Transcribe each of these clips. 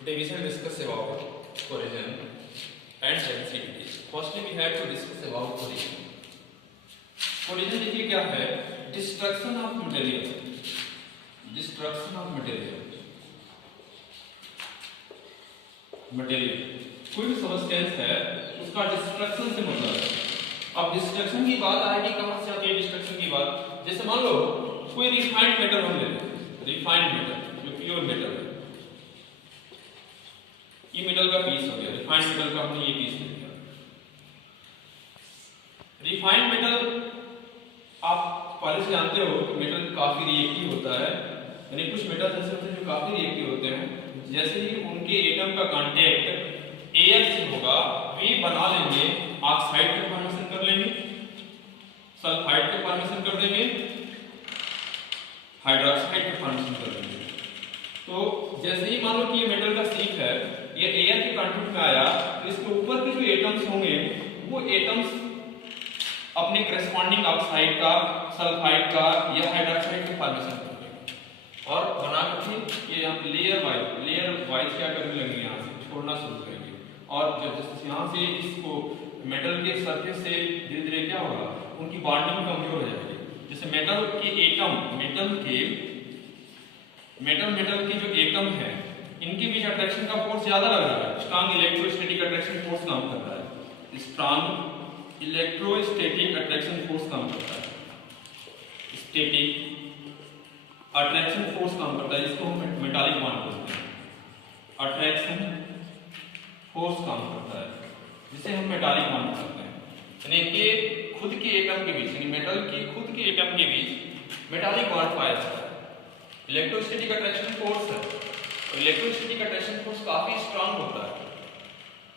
Today we shall discuss about corrosion and sensitivities. Firstly, we have to discuss about corrosion. Corrosion देखिए क्या है? Destruction of material. Destruction of material. Material. कोई भी substance है, उसका destruction से मतलब है. अब डिस्ट्रक्शन की बात आएगी कहाँ से आती है डिस्ट्रक्शन की बात? जैसे मान लो कोई रिफाइंड मेटल हम ले लें, रिफाइंड मेटल जो प्योर मेटल है, ये मेटल का पीस हो गया, रिफाइंड मेटल का हमने ये पीस ले लिया. रिफाइंड मेटल आप पहले से जानते हो कि मेटल काफी रिएक्टिव होता है, यानी कुछ मेटल ऐसे होते हैं जो काफी रिएक्टिव होते हैं. जैसे ही उनके एटम का कांटेक्ट एयर से होगा, वे बना लेंगे ऑक्साइड का फॉर्मेशन कर लेंगे, सल्फाइड का फॉर्मेशन कर देंगे, हाइड्रोक्साइड का फॉर्मेशन कर देंगे. तो जैसे ही मान लो कि ये मेटल का शीट है, ये एयर के कांटेक्ट में आया, तो इसके ऊपर के जो एटम्स होंगे वो एटम्स अपने करस्पॉन्डिंग ऑक्साइड का, सल्फाइड का या हाइड्रोक्साइड का फॉर्मेशन कर देंगे और बना करके ये यहाँ लेयर वाइज क्या करने लगेंगे, यहाँ से छोड़ना शुरू करेंगे. और जब जैसे यहाँ से इसको मेटल के सरफेस से धीरे धीरे क्या होगा, उनकी बॉन्डिंग कमजोर हो जाएगी. जैसे मेटल के एटम, मेटल के जो एटम है, इनके बीच अट्रैक्शन का फोर्स ज्यादा लग रहा है. स्ट्रांग इलेक्ट्रोस्टैटिक अट्रैक्शन फोर्स काम कर रहा है. स्ट्रांग इलेक्ट्रोस्टैटिक अट्रैक्शन फोर्स काम करता है. स्टैटिक अट्रैक्शन फोर्स काम करता है, जिसको हम मेटालिक बॉन्ड बोलते हैं. अट्रैक्शन फोर्स काम करता है, जिसे हम मेटालिक बॉन्ड कहते हैं. यानी कि खुद के एटम के बीच, यानी मेटल की खुद के एटम के बीच मेटालिक बॉन्ड पाया जाता है. इलेक्ट्रोस्टैटिक अट्रैक्शन फोर्स है, और इलेक्ट्रोस्टैटिक अट्रैक्शन फोर्स काफी स्ट्रांग होता है.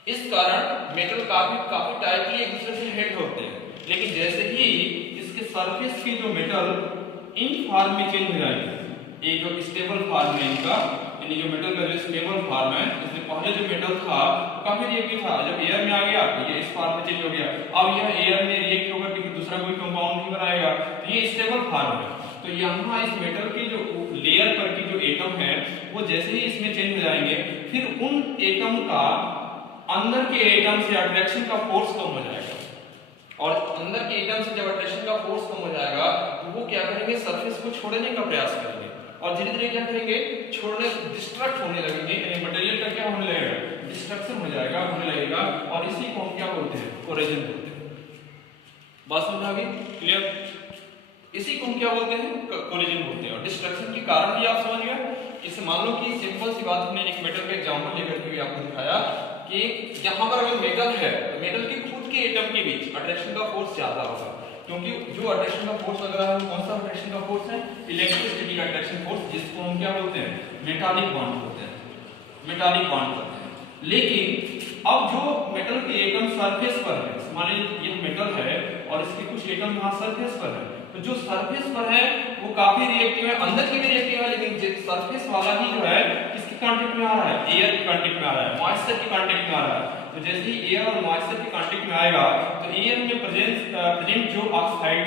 इस कारण मेटल काफी टाइटली एक दूसरे से हेड होते हैं. लेकिन जैसे ही इसके सरफेस की जो मेटल इन फॉर्म में चेंज हो जाएगी, एक जो स्टेबल फॉर्म है इनका, यानी जो मेटल का जो स्टेबल फॉर्म है, इसमें पहले जो मेटल था काफी रिएक्टिव था, जब एयर में आ गया तो ये इस फॉर्म में चेंज हो गया. अब यह एयर में रिएक्ट होकर के दूसरा कोई कंपाउंड नहीं बनाएगा, तो ये स्टेबल फॉर्म है. तो यहाँ इस मेटल के जो लेयर पर की जो एटम है, वो जैसे ही इसमें चेंज हो जाएंगे, फिर उन एटम का अंदर के एटम से अट्रैक्शन का फोर्स कम हो जाएगा. और अंदर के एटम से जब अट्रैक्शन का फोर्स कम हो जाएगा, तो वो क्या करेंगे, सरफेस को छोड़ने का प्रयास करेंगे, और धीरे धीरे क्या करेंगे, छोड़ने, डिस्ट्रक्ट होने लगेंगे. यानी मटेरियल का क्या होने लगेगा, डिस्ट्रक्शन हो जाएगा, होने लगेगा. और इसी को हम क्या बोलते हैं, कोरोजन बोलते हैं. बात समझ आ गई? क्लियर? इसी को हम क्या बोलते हैं, कोलिजन बोलते हैं. और डिस्ट्रक्शन के कारण भी आप समझ गए. इसे मान लो कि सिंपल सी बात, हमने एक मेटल का एग्जांपल लेकर के भी आपको दिखाया कि यहाँ पर अगर मेटल है, तो मेटल के खुद के एटम के बीच अट्रैक्शन का फोर्स ज्यादा होगा, क्योंकि जो अट्रैक्शन का फोर्स लग रहा है वो कौन सा अट्रैक्शन का फोर्स है, इलेक्ट्रोस्टैटिक अट्रैक्शन फोर्स, जिसको हम क्या बोलते हैं, मेटालिक बॉन्ड बोलते हैं. मेटालिक बॉन्ड बोलते हैं. लेकिन अब जो मेटल के एटम सरफेस पर है, मान लीजिए ये मेटल है और इसके कुछ एटम यहाँ सरफेस पर है, तो जो सरफेस पर है वो काफी रिएक्टिव है, अंदर की भी रिएक्टिव है, लेकिन सरफेस वाला ही जो है किसके कांटेक्ट में आ रहा है, एयर के कांटेक्ट में आ रहा है, मॉइस्चर के कांटेक्ट में आ रहा है. तो जैसे ही एयर और मॉइस्चर के कांटेक्ट में आएगा, तो एयर में प्रेजेंट जो ऑक्साइड,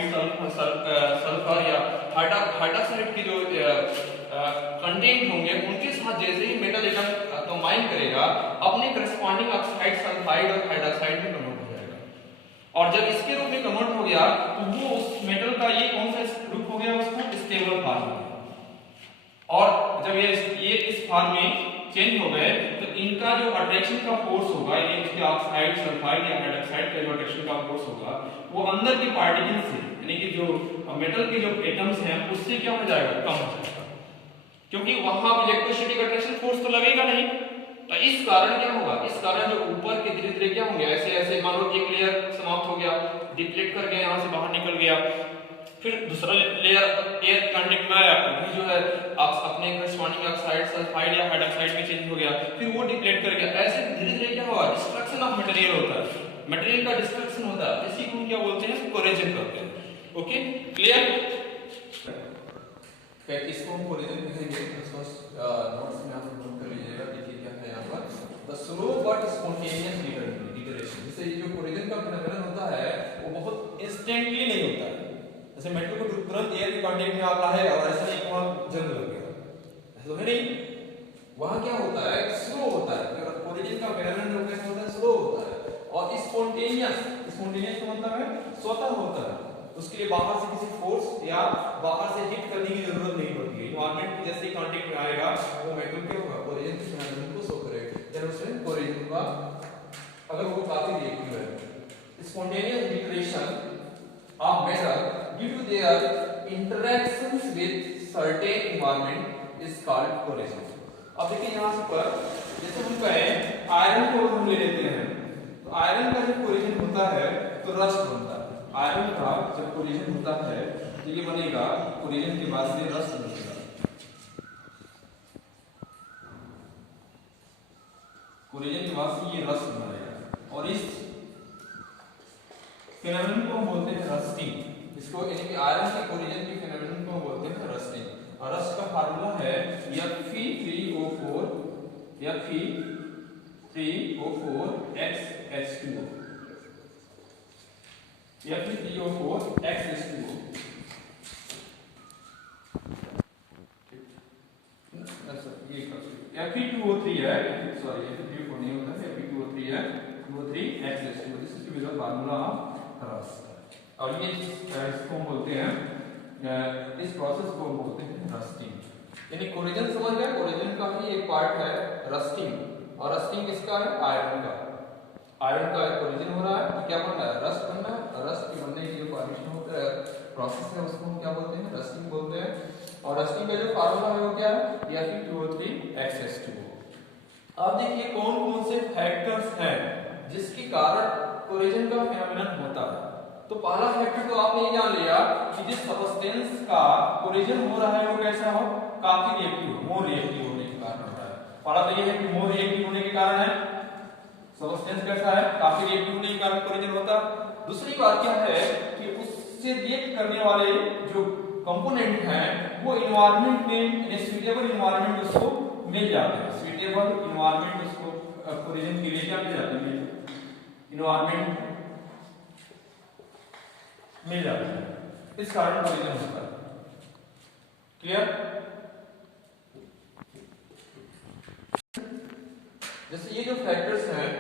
सल्फर या हाइड्रोक्साइड की जो कंटेंट होंगे, उनके साथ जैसे ही मेटल एटम कंबाइन करेगा, अपने करस्पॉन्डिंग ऑक्साइड, सल्फाइड और हाइड्रोक्साइड में कन्वर्ट हो जाएगा. और जब इसके रूप में कन्वर्ट हो गया, तो वो उस मेटल का ये कौन सा रूप हो गया, उसका स्टेबल फॉर्म. और जब ये इस फॉर्म में चेंज हो गए, तो इनका जो अट्रैक्शन का फोर्स होगा, यानी इसके ऑक्साइड, सल्फाइड या हाइड्रोक्साइड का जो अट्रैक्शन का फोर्स होगा, वो अंदर के पार्टिकल से, यानी कि जो मेटल के जो एटम्स हैं, उससे क्या हो जाएगा, कम हो जाएगा. क्योंकि वहां इलेक्ट्रोस्टैटिक अट्रैक्शन फोर्स तो लगेगा नहीं. तो इस कारण क्या होगा, इस कारण जो ऊपर के धीरे धीरे क्या होंगे, ऐसे ऐसे मान लो एक लेयर समाप्त हो गया, डिप्लीट कर गया, यहाँ से बाहर निकल गया, फिर दूसरा लेयर एयर कांटेक्ट में आया, वो जो है अपने करस्पॉन्डिंग ऑक्साइड, सल्फाइड या हाइड्रोक्साइड में चेंज हो गया, फिर वो डिप्लीट कर गया. ऐसे धीरे धीरे क्या होगा, डिस्ट्रक्शन ऑफ मटेरियल होता है, मटेरियल का डिस्ट्रक्शन होता है. इसी को हम क्या बोलते हैं, कोरोजन कहते हैं. Okay, clear? इसको हम कोरोजन कहेंगे. नोट्स में आप नोट कर लीजिएगा. देखिए क्या है यहाँ पर, द स्लो बट स्पॉन्टेनियस डिटरेशन. जैसे ये जो कोरोजन का फिनोमेनन होता है, वो बहुत इंस्टेंटली नहीं होता है. जैसे मेटल को तुरंत एयर के कांटेक्ट में आता है और ऐसा नहीं वहां जंग लग गया, ऐसा तो है नहीं. वहां क्या होता है, स्लो स्पॉन्टेनियस, स्पॉन्टेनियस का मतलब है स्वतः होता है, उसके लिए बाहर से किसी फोर्स या बाहर से हिट करने की जरूरत नहीं होती है। इन्वायरमेंट के जैसे कांटेक्ट में आएगा वो मेटल क्या होगा, कोरिजन के फिनोमेनन को शो करेगा, यानी उसमें कोरिजन का अगर वो काफी रिएक्टिव है। Spontaneous declaration of metal due to their interactions with certain environment is called corrosion. अब देखिए यहां पर जैसे हम कहें आयरन को हम ले लेते हैं, तो आयरन का जब कोलिजन होता है तो रस्ट बनता है। आयरन का जब कोलिजन होता है तो ये बनेगा, कोलिजन के बाद से रस्ट बनेगा। कोलिजन के बाद से ये रस्ट बनेगा और इस फिनोमेनन को हम बोलते हैं रस्टिंग। इसको यानी कि आयरन के कोलिजन के फिनोमेनन को हम बोलते हैं रस्टिंग। और रस्ट का फार्मूला है Fe3O4 Fe3O4XH2O Fe3O4XH2O। Fe2O3 है, सॉरी Fe3O4 नहीं होता है, Fe2O3 है, O3XH2O। This is the formula of rust. और ये इसको हम बोलते हैं, इस प्रोसेस को हम बोलते हैं रस्टिंग। यानी कोलिजन समझ गए, कोलिजन का ही एक पार्ट है रस्टिंग। और रस्टिंग किसका है, आयरन का। आयरन का कोलिजन हो रहा है तो क्या बन रहा है, रस्ट बन रहा है। रस्ट के बनने की जो प्रोसेस है उसको हम क्या बोलते हैं, रस्टिंग बोलते हैं। और रस्टिंग का जो फार्मूला है वो क्या है, Fe2O3XH2O। अब देखिए कौन कौन से फैक्टर्स हैं जिसके कारण कोलिजन का फिनोमेनन होता है। तो पहला फैक्टर तो आपने ये जान लिया कि जिस सबस्टेंस का कोलिजन हो रहा है वो कैसा हो, काफी रिएक्टिव हो, मोर रिएक्टिव होने के कारण होता है। पहला तो ये है कि मोर रिएक्टिव होने के कारण है, सबस्टेंस कैसा है, काफी रिएक्टिव होने के कारण कोलिजन होता है। दूसरी बात क्या है कि उससे रिएक्ट करने वाले जो कंपोनेंट हैं वो एनवायरनमेंट में, सूटेबल एनवायरनमेंट उसको मिल जाते हैं। सूटेबल एनवायरनमेंट उसको कोलिजन के लिए क्या मिल जाती है, एनवायरनमेंट मिल जाता है, इस कारण कोलिजन होता है। क्लियर? जैसे ये जो फैक्टर्स हैं,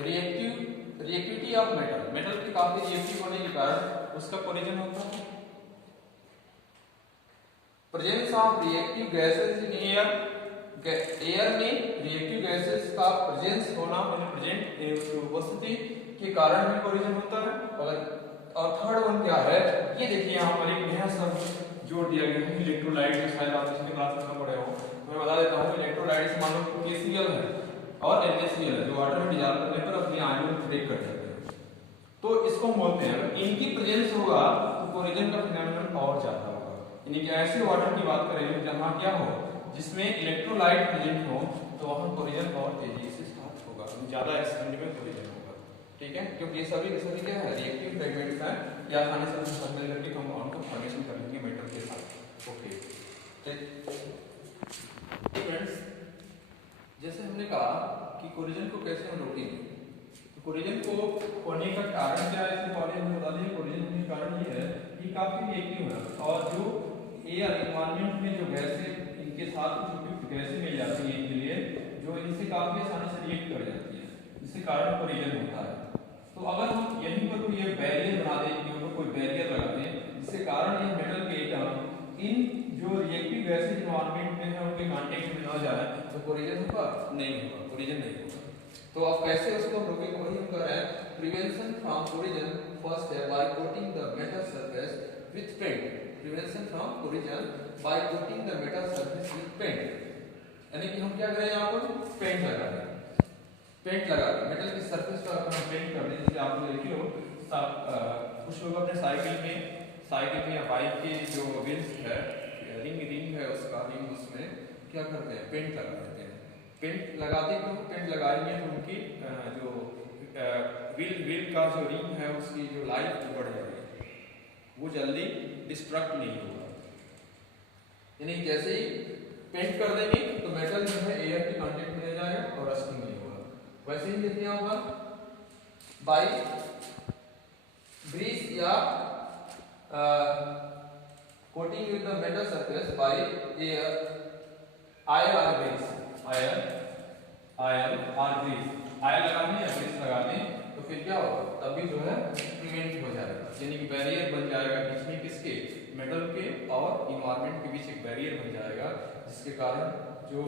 रिएक्टिविटी ऑफ मेटल, मेटल के काफी रिएक्टिव होने के कारण उसका कोलिजन होता है। Presence of reactive gases in air, air में रिएक्टिव गैसेस का प्रेजेंस होना, प्रेजेंट उपस्थिति के कारण भी कोलिजन होता है। और थर्ड वन क्या है, ये देखिए यहाँ पर एक नया सब जोड़ दिया गया है, इलेक्ट्रोलाइट। जो शायद आप इसमें क्लास में पढ़े हो, मैं बता देता हूँ। इलेक्ट्रोलाइट से मान लो KCl है और NaCl है, जो वाटर में डिसॉल्व करने पर अपने आयन में ब्रेक कर जाते हैं, तो इसको हम बोलते हैं, इनकी प्रेजेंस होगा तो कोलिजन का फिनोमेनन और ज्यादा होगा। यानी कि ऐसे वाटर की बात करें जहाँ क्या हो, जिसमें इलेक्ट्रोलाइट प्रेजेंट हो, तो वहाँ कोलिजन और तेजी से स्टार्ट होगा, ज्यादा एक्सटेंड में कोलिजन होगा। ठीक है, क्योंकि ये सभी के सभी क्या है, रिएक्टिव फ्रेगमेंट्स हैं, या आसानी से हम सब मिल करके कंपाउंड को फॉर्मेशन कर लेंगे मेटल के साथ। ओके फ्रेंड्स, जैसे हमने कहा कि कोलिजन को कैसे हम रोकेंगे, तो कोलिजन को होने का कारण क्या है, इससे पहले हम बता दें कोलिजन होने का कारण ये है कि काफी रिएक्टिव है, और जो एयर एनवायरनमेंट में जो गैसें इनके साथ जो गैसें मिल जाती हैं इनके लिए, जो इनसे काफी आसानी से रिएक्ट कर जाती है, जिसके कारण कोलिजन होता है। तो अगर हम यहीं पर कोई ये बैरियर बना दें, कि कोई बैरियर लगा दें जिसके कारण ये मेटल के एटम इन जो रिएक्टिव गैसेज एनवायरनमेंट में है उनके कांटेक्ट में न जाए, तो कोलिजन होगा नहीं होगा, कोलिजन नहीं होगा। तो अब कैसे उसको रोकेंगे, वही हम कर रहे हैं, प्रिवेंशन फ्रॉम कोलिजन फर्स्ट है by coating the metal surface with paint. Prevention from corrosion by coating the metal surface with paint, यानी कि हम क्या करें, यहाँ पर पेंट लगा दें, पेंट लगा दें मेटल की सरफेस पर अपना पेंट कर दें। जैसे आप लोग देखे हो, कुछ लोग अपने साइकिल में या बाइक के जो व्हील्स है, रिंग है उसका, रिंग उसमें क्या करते हैं, पेंट लगा देते हैं। पेंट लगाते क्यों, पेंट लगाएंगे तो उनकी जो व्हील का जो रिंग है उसकी जो लाइफ बढ़ जाएगी, वो जल्दी डिस्ट्रक्ट नहीं होगा। यानी जैसे ही पेंट कर देंगे तो मेटल जो है एयर के कांटेक्ट में जाएगा और रस्टिंग नहीं होगा। वैसे ही देखिए होगा बाय ग्रीस या coating with the metal surface by air, iron or grease, iron or grease, iron लगाने या grease लगाने, तो फिर क्या होगा, तभी जो है प्रिवेंट हो जाएगा, यानी कि बैरियर बन जाएगा बीच में किसके, मेटल के और इन्वायरमेंट के बीच एक बैरियर बन जाएगा, जिसके कारण जो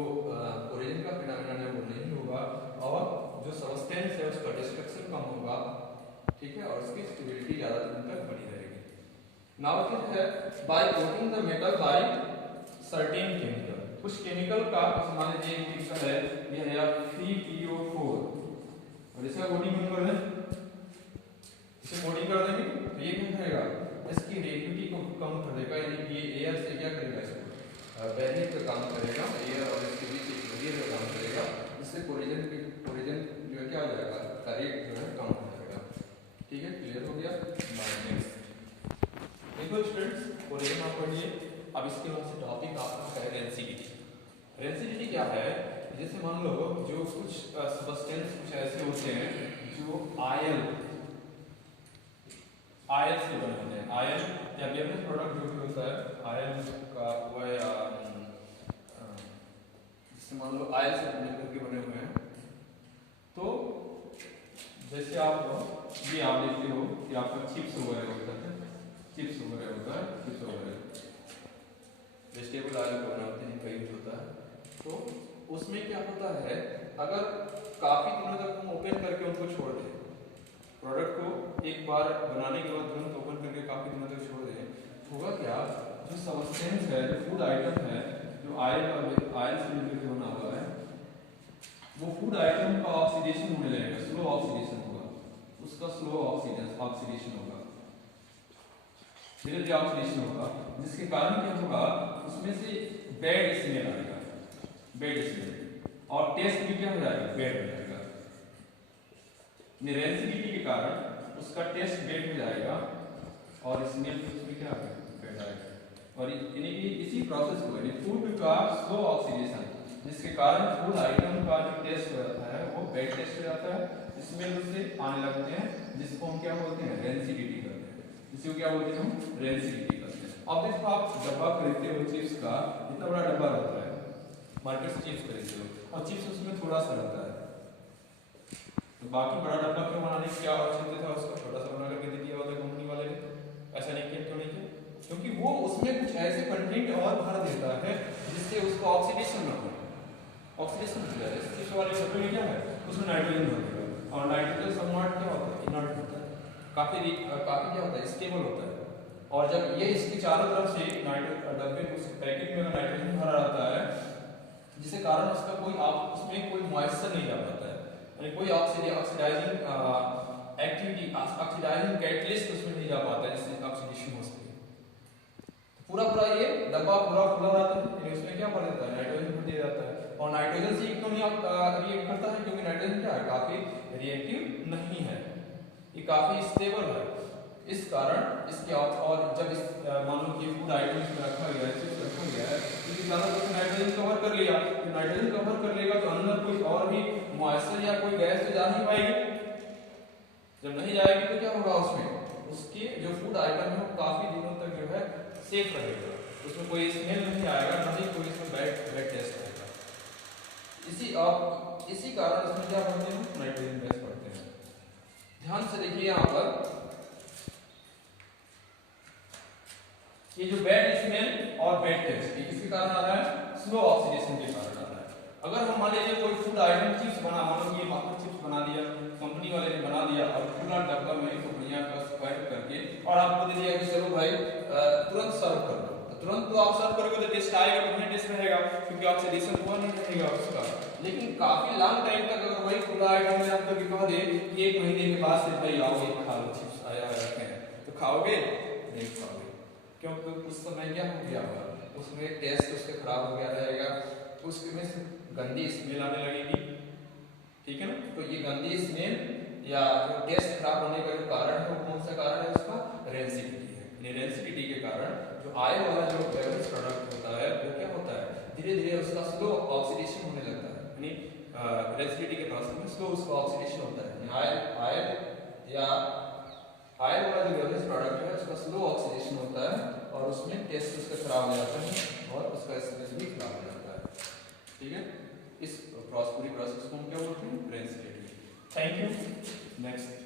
कोरोजन का फिनोमेनन है वो नहीं होगा और जो सबस्टेंस है उसका डिस्ट्रक्शन कम होगा, ठीक है, और उसकी स्टेबिलिटी ज्यादा दिन तक बनी रहेगी। नाउ फिर है by coating the metal by certain chemical, कुछ केमिकल का मान लीजिए केमिकल है यह है 3PO4 और इसका कोटिंग हम कर दें, इसे कोटिंग कर देंगे तो ये क्या करेगा, इसकी रिएक्टिविटी को कम कर देगा, यानी कि ये एयर से क्या करेगा, इसको बैरियर का काम करेगा, एयर और इसके बीच एक बैरियर का काम करेगा, इससे कोलिजन जो है क्या हो जाएगा, का रेट जो है कम हो जाएगा। ठीक है, क्लियर हो गया। नेक्स्ट देखो स्टूडेंट्स, कोलिजन आप पढ़िए। अब इसके बाद से टॉपिक आपका है रेंसिडिटी। रेंसिडिटी क्या है, जैसे मान लो जो कुछ सबस्टेंस कुछ ऐसे होते हैं जो आयल से बने होते हैं, आयल या बेवरेज प्रोडक्ट जो भी होता है आयल का हुआ या जैसे मान लो आयल से मिलकर के बने हुए हैं, तो जैसे आप ये आप देखते हो कि आपका चिप्स वगैरह होता है, चिप्स वगैरह होता है, चिप्स वगैरह वेजिटेबल ऑयल का बना होता है, कई होता है, तो उसमें क्या होता है, अगर काफी दिनों तक हम ओपन करके उनको छोड़ दें, प्रोडक्ट को एक बार बनाने के बाद तुरंत ओपन करके काफी दिनों तक छोड़ दें, होगा क्या, जो सबस्टेंस है, जो फूड आइटम है, जो आयल से मिलकर बना हुआ है, वो फूड आइटम का ऑक्सीडेशन होने लगेगा, स्लो ऑक्सीडेशन होगा, उसका स्लो ऑक्सीडेशन होगा, धीरे धीरे ऑक्सीडेशन होगा, जिसके कारण क्या होगा, उसमें से बैड स्मेल आएगा, बैड स्मेल, और टेस्ट भी क्या हो जाएगा, बैड हो जाएगा। रेंसिडिटी के कारण उसका टेस्ट बैड हो जाएगा और स्मेल उसमें क्या आएगा, बैड आएगा। और यानी कि इसी प्रोसेस को, यानी फूड का स्लो ऑक्सीडेशन, जिसके कारण फूड आइटम का जो टेस्ट हो जाता है वो बैड टेस्ट हो जाता है, स्मेल उससे आने लगते हैं, जिसको हम क्या बोलते हैं, रेंसिडिटी करते हैं, इसको क्या बोलते हैं हम, रेंसिडिटी करते हैं। अब देखो आप डब्बा खरीदते हो चिप्स का, इतना बड़ा डब्बा रहता है, मार्केट से चिप्स खरीदते हो और चिप्स उसमें थोड़ा सा रहता है, तो बाकी बड़ा डब्बा क्यों बनाने की क्या आवश्यकता था, उसका छोटा सा बना करके दे दिया होता कंपनी वाले ने, ऐसा नहीं किया, क्यों नहीं किया, क्योंकि वो उसमें कुछ ऐसे कंटेंट और भर देता है जिससे उसका ऑक्सीडेशन ना हो, ऑक्सीडेशन हो जाए। चिप्स वाले डब्बे में क्या है, उसमें नाइट्रोजन भर देगा, और नाइट्रोजन समवॉट क्या होता है, इनर्ट होता है, काफी क्या होता है, स्टेबल होता है, और जब ये इसके चारों तरफ से डब्बे पैकेट में नाइट्रोजन भरा रहता है, जिसके कारण उसका कोई उसमें कोई मॉइस्चर नहीं जा पाता है, यानी कोई ऑक्सीडाइजिंग एक्टिविटी, ऑक्सीडाइजिंग कैटलिस्ट उसमें नहीं जा पाता है, जिससे ऑक्सीडेशन हो सके। पूरा ये डब्बा पूरा खुला रहता है, यानी उसमें क्या भर देता है, नाइट्रोजन भर दिया जाता है, और नाइट्रोजन से क्यों नहीं रिएक्ट करता है, क्योंकि नाइट्रोजन क्या है, काफी रिएक्टिव नहीं है, ये काफी स्टेबल है, इस कारण इसके और जब इस मान लो कि फूड आइटम्स में रखा गया है, चिप्स रखा गया है, क्योंकि ज्यादा तो नाइट्रोजन कवर कर लिया, तो नाइट्रोजन कवर कर लेगा तो अंदर कोई और भी मॉइस्चर या कोई गैस तो जा नहीं पाएगी, जब नहीं जाएगी तो क्या होगा, उसमें उसके जो फूड आइटम है वो काफी दिनों तक जो है सेफ रहेगा, उसमें कोई स्मेल नहीं आएगा, ना ही कोई इसमें बैड टेस्ट आएगा। इसी कारण इसमें क्या पढ़ते हैं, नाइट्रोजन गैस पढ़ते हैं। ध्यान से देखिए यहाँ पर, ये जो बैड स्मेल और बैड टेस्ट ये किसके कारण आ रहा है, स्लो ऑक्सीडेशन के कारण आ रहा है। अगर हम मान लीजिए कोई फूड आइटम चिप्स बना, मान लो ये मास्टर चिप्स बना दिया, कंपनी वाले ने बना दिया और पूरा डब्बा में इसको बढ़िया पैक करके और आपको दे दिया कि चलो भाई तुरंत सर्व कर दो, तो तुरंत तो आप सर्व करोगे तो टेस्ट आएगा, बढ़िया टेस्ट रहेगा, क्योंकि ऑक्सीडेशन हुआ नहीं रहेगा उसका। लेकिन काफी लॉन्ग टाइम तक अगर वही खुला आइटम में आपको कह दे कि 1 महीने के बाद से भाई आओगे खा लो चिप्स आया रखे हैं, तो खाओगे नहीं खाओगे, क्योंकि उस समय क्या हो गया होगा, उसमें टेस्ट उसके खराब हो गया रहेगा, उसमें से गंदी स्मेल आने लगेगी, ठीक है ना। तो ये गंदी स्मेल या जो टेस्ट खराब होने का जो कारण है वो कौन सा कारण है, उसका रेंसिडिटी है। रेंसिडिटी के कारण जो आयल वाला जो बेवरेज प्रोडक्ट होता है वो क्या होता है, धीरे धीरे उसका स्लो ऑक्सीडेशन होने लगता है, यानी रेंसिडिटी के प्रोसेस में स्लो उसका ऑक्सीडेशन होता है। आयल वाला जो बेवरेज प्रोडक्ट है उसका स्लो ऑक्सीडेशन होता है और उसमें टेस्ट उसका खराब हो जाता है और उसका स्मेल भी खराब हो जाता है, ठीक है। इस पूरी प्रोसेस को हम क्या बोलते हैं, रेंसिडिटी। Thank you. नेक्स्ट